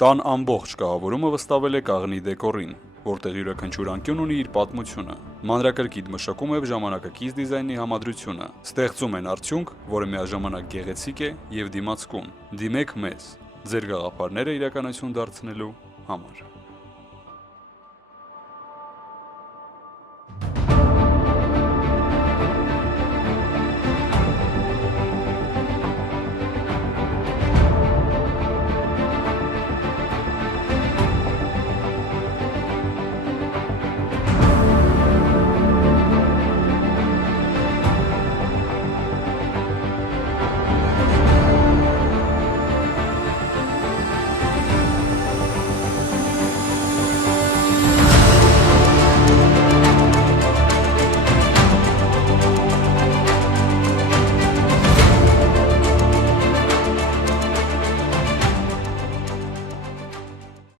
Տան ամբողջ կահավորումը վստահվել է կաղնի դեկորին, որտեղ յուրաքանչյուր անկյուն ունի իր պատմությունը։ Մանրակրկիտ մշակում է ժամանակակից դիզայնի համադրությունը, ստեղծում են արդյունք, որը միաժամանակ գեղեցիկ է եւ դիմացկուն։ Դիմեք մեզ, ձեր գաղափարները իրականություն դարձնելու համար։